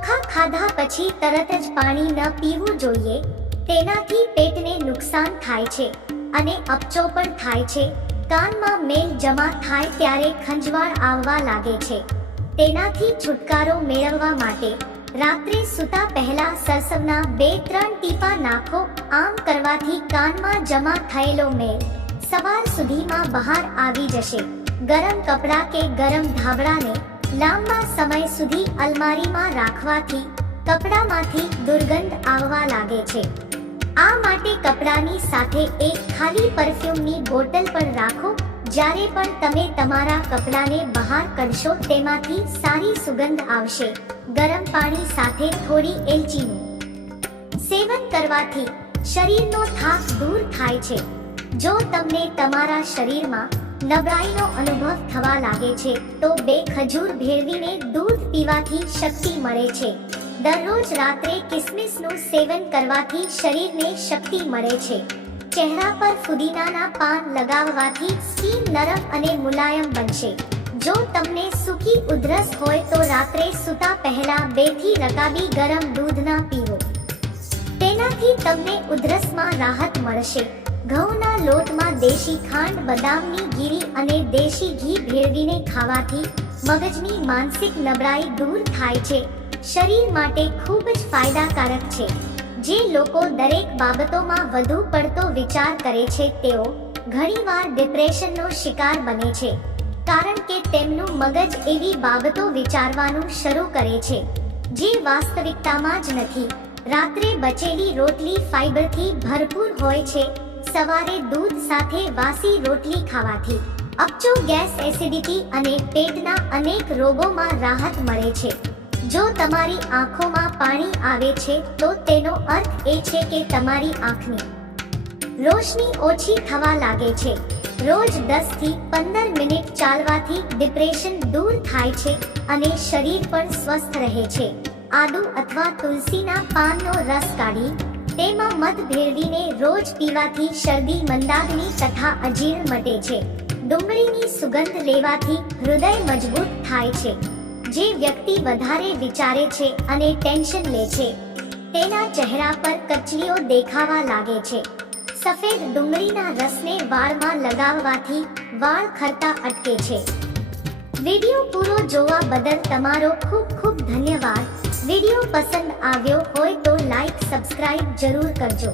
ચોખા ખાધા પછી તરત જ પાણી ન પીવું જોઈએ. તેનાથી પેટને નુકસાન થાય છે અને અપચો પણ થાય છે. કાનમાં મેલ જમા થાય ત્યારે ખંજવાળ આવવા લાગે છે. તેનાથી છુટકારો મેળવવા માટે રાત્રે સૂતા પહેલા સરસવના બે ત્રણ ટીપા નાખો. આમ કરવાથી કાનમાં જમા થયેલો મેલ સવાર સુધીમાં બહાર આવી જશે. ગરમ કપડાં કે ગરમ ધાબળાને લાંબા સમય સુધી અલમારીમાં રાખવાથી કપડામાંથી દુર્ગંધ આવવા લાગે છે. આ માટે કપડાની સાથે એક ખાલી પરફ્યુમની બોટલ પણ રાખો, જ્યારે પણ તમે તમારા કપડાને બહાર કરશો તેમાંથી સારી સુગંધ આવશે. ગરમ પાણી સાથે થોડી એલચીનું સેવન કરવાથી શરીરનો થાક દૂર થાય છે. જો તમને તમારા શરીરમાં નબળાઈનો અનુભવ થવા લાગે છે તો બે ખજૂર ભેળવીને દૂધ પીવાથી શક્તિ મળે છે. દરરોજ રાત્રે કિસમિસનું સેવન કરવાથી શરીરને શક્તિ મળે છે. ચહેરા પર ફુદીનાના પાન લગાવવાથી સ્કીન નરમ અને મુલાયમ બનશે. જો તમને સૂકી ઉધરસ હોય તો રાત્રે સૂતા પહેલા બેથી રકાબી ગરમ દૂધ ના પીવો. તેનાથી તમને ઉધરસમાં રાહત મળશે. ઘઉંના લોટમાં દેશી ખાંડ, બદામની ગીરી અને દેશી ઘી ભેળવીને ખાવાથી મગજની માનસિક નબળાઈ દૂર થાય છે. શરીર માટે ખૂબ જ ફાયદાકારક છે. જે લોકો દરેક બાબતોમાં વધુ પડતો વિચાર કરે છે, તેઓ ઘણીવાર ડિપ્રેશનનો શિકાર બને છે. કારણ કે તેમનું મગજ એવી બાબતો વિચારવાનું શરૂ કરે છે, જે વાસ્તવિકતામાં જ નથી. રાત્રે બચેલી રોટલી ફાઈબરથી ભરપૂર હોય છે સવારે દૂધ સાથે વાસી રોટલી ખાવાથી અપચો ગેસ એસિડિટી અને પેટના અનેક રોગોમાં રાહત મળે છે. જો તમારી આંખોમાં પાણી આવે છે, તો તેનો અર્થ એ છે કે તમારી આંખની રોશની ઓછી થવા લાગે છે. રોજ 10 થી પંદર મિનિટ ચાલવાથી ડિપ્રેશન દૂર થાય છે અને શરીર પણ સ્વસ્થ રહે છે. આદુ અથવા તુલસીના પાનનો રસ કાઢી તેમાં મધ ભેળવીને રોજ પીવાથી શરદી મંદાગ્નિ તથા અજીર્ણ મટે છે. ડુંગળીની સુગંધ લેવાથી હૃદય મજબૂત થાય છે. જે વ્યક્તિ વધારે વિચારે છે અને ટેન્શન લે છે, તેના ચહેરા પર કચલીઓ દેખાવા લાગે છે. સફેદ ડુંગળીના રસને વાળમાં લગાવવાથી વાળ ખરતા અટકે છે. વીડિયો પૂરો જોવા બદલ તમારો ખૂબ ખૂબ ધન્યવાદ. વિડિયો પસંદ આવ્યો હોય તો લાઈક સબસ્ક્રાઇબ જરૂર કરજો.